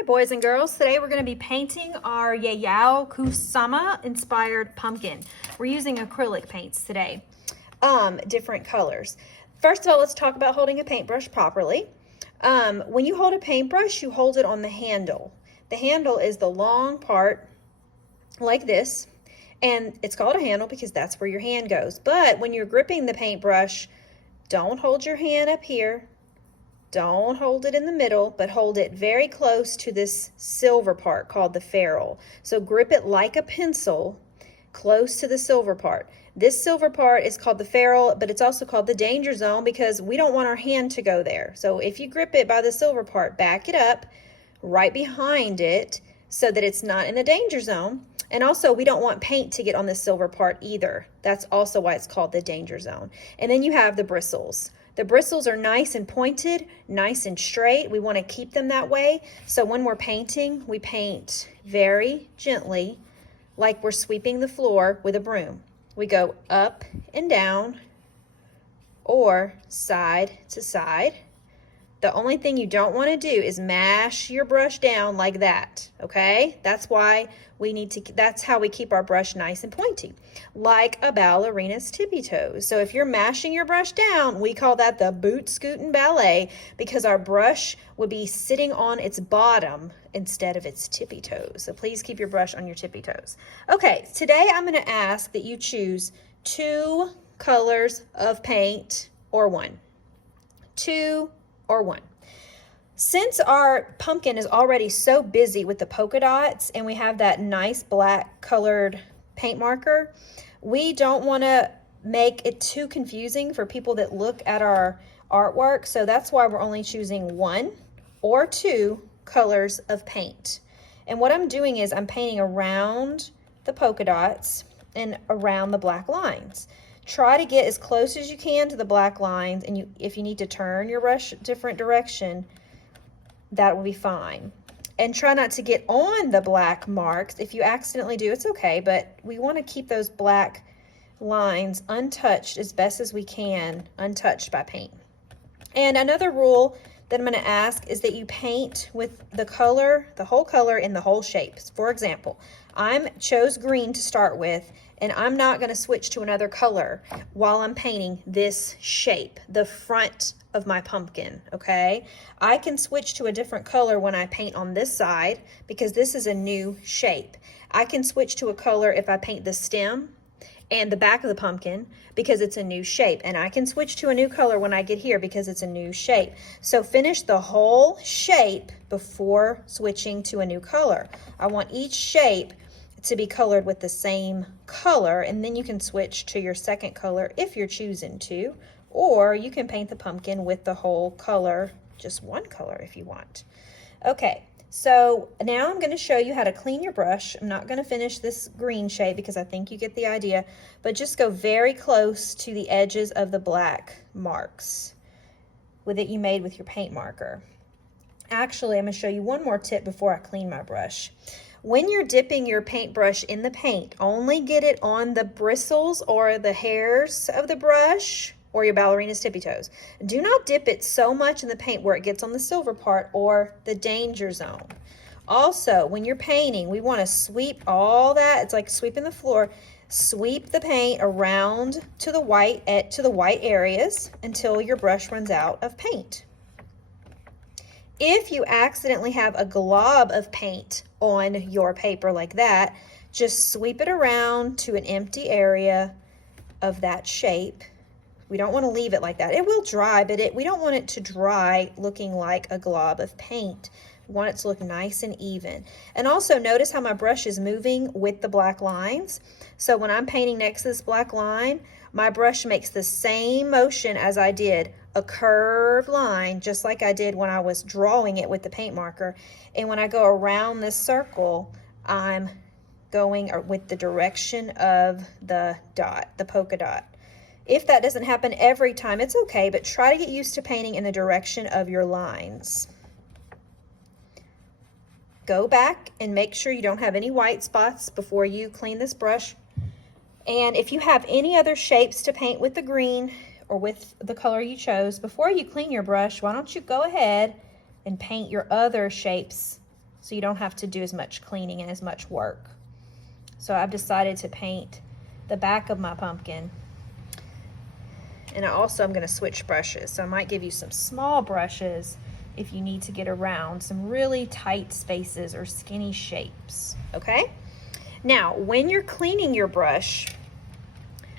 Hi boys and girls, today we're going to be painting our Yayoi Kusama inspired pumpkin. We're using acrylic paints today, different colors. First of all, let's talk about holding a paintbrush properly. When you hold a paintbrush, you hold it on the handle. The handle is the long part like this, and it's called a handle because that's where your hand goes. But when you're gripping the paintbrush, don't hold your hand up here. Don't hold it in the middle, but hold it very close to this silver part called the ferrule. So grip it like a pencil, close to the silver part. This silver part is called the ferrule, but it's also called the danger zone because we don't want our hand to go there. So if you grip it by the silver part, back it up right behind it so that it's not in the danger zone. And also, we don't want paint to get on the silver part either. That's also why it's called the danger zone. And then you have the bristles. The bristles are nice and pointed, nice and straight. We want to keep them that way. So when we're painting, we paint very gently, like we're sweeping the floor with a broom. We go up and down or side to side. The only thing you don't want to do is mash your brush down like that, okay? That's why that's how we keep our brush nice and pointy, like a ballerina's tippy toes. So if you're mashing your brush down, we call that the boot scootin' ballet because our brush would be sitting on its bottom instead of its tippy toes. So please keep your brush on your tippy toes. Okay, today I'm going to ask that you choose 2 colors of paint or 1. 2 or 1. Since our pumpkin is already so busy with the polka dots and we have that nice black colored paint marker, we don't want to make it too confusing for people that look at our artwork. So that's why we're only choosing 1 or 2 colors of paint. And what I'm doing is I'm painting around the polka dots and around the black lines. Try to get as close as you can to the black lines, and if you need to turn your brush a different direction, that will be fine. And try not to get on the black marks. If you accidentally do, it's okay, but we want to keep those black lines untouched as best as we can, untouched by paint. And another rule that I'm going to ask is that you paint with the color, the whole color in the whole shapes. For example, I chose green to start with, and I'm not going to switch to another color while I'm painting this shape, the front of my pumpkin, okay? I can switch to a different color when I paint on this side because this is a new shape. I can switch to a color if I paint the stem and the back of the pumpkin because it's a new shape. And I can switch to a new color when I get here because it's a new shape. So finish the whole shape before switching to a new color. I want each shape to be colored with the same color, and then you can switch to your second color if you're choosing to, or you can paint the pumpkin with the whole color, just one color if you want. Okay, so now I'm going to show you how to clean your brush. I'm not going to finish this green shade because I think you get the idea, but just go very close to the edges of the black marks that you made with your paint marker. Actually, I'm going to show you one more tip before I clean my brush. When you're dipping your paintbrush in the paint, only get it on the bristles or the hairs of the brush or your ballerina's tippy toes. Do not dip it so much in the paint where it gets on the silver part or the danger zone. Also, when you're painting, we want to sweep all that. It's like sweeping the floor. Sweep the paint around to the white areas until your brush runs out of paint. If you accidentally have a glob of paint on your paper like that, just sweep it around to an empty area of that shape. We don't want to leave it like that. It will dry, but we don't want it to dry looking like a glob of paint. We want it to look nice and even. And also notice how my brush is moving with the black lines. So when I'm painting next to this black line, my brush makes the same motion as I did a curved line, just like I did when I was drawing it with the paint marker. And when I go around this circle, I'm going with the direction of the dot, the polka dot. If that doesn't happen every time, it's okay, but try to get used to painting in the direction of your lines. Go back and make sure you don't have any white spots before you clean this brush. And if you have any other shapes to paint with the green or with the color you chose, before you clean your brush, why don't you go ahead and paint your other shapes so you don't have to do as much cleaning and as much work. So I've decided to paint the back of my pumpkin. And I'm going to switch brushes. So I might give you some small brushes if you need to get around some really tight spaces or skinny shapes, okay? Now, when you're cleaning your brush,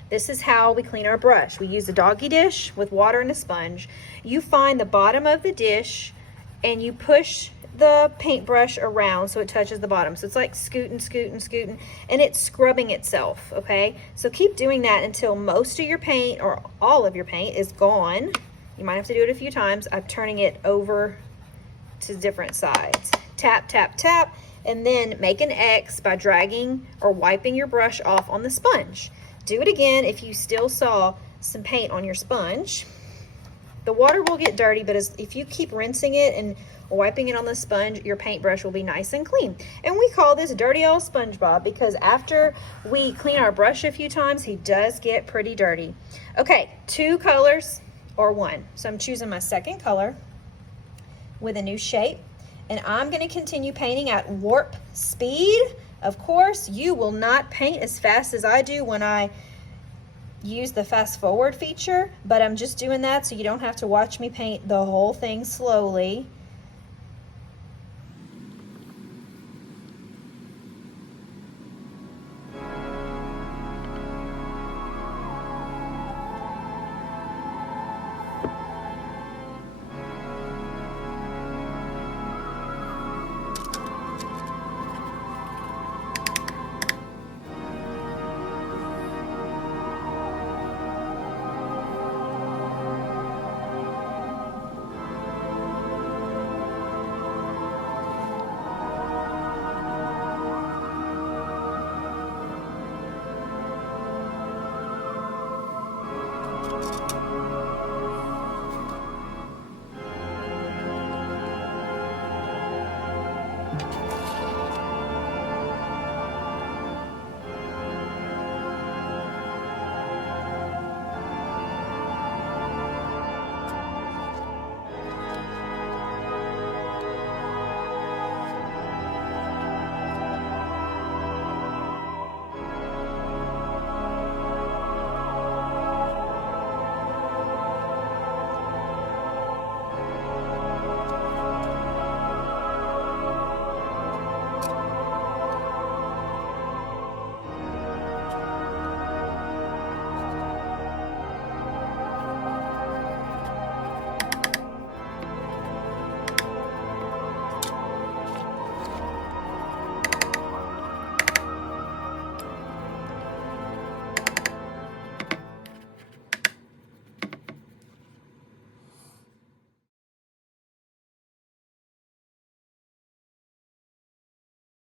this is how we clean our brush. We use a doggy dish with water and a sponge. You find the bottom of the dish and you push the paintbrush around so it touches the bottom. So it's like scooting, scooting, scooting, and it's scrubbing itself, okay? So keep doing that until most of your paint or all of your paint is gone. You might have to do it a few times. I'm turning it over to different sides. Tap, tap, tap, and then make an X by dragging or wiping your brush off on the sponge. Do it again if you still saw some paint on your sponge. The water will get dirty, but if you keep rinsing it and wiping it on the sponge, your paintbrush will be nice and clean. And we call this dirty old SpongeBob because after we clean our brush a few times, he does get pretty dirty. Okay, 2 colors or 1. So I'm choosing my second color with a new shape, and I'm going to continue painting at warp speed. Of course, you will not paint as fast as I do when I use the fast forward feature, but I'm just doing that so you don't have to watch me paint the whole thing slowly.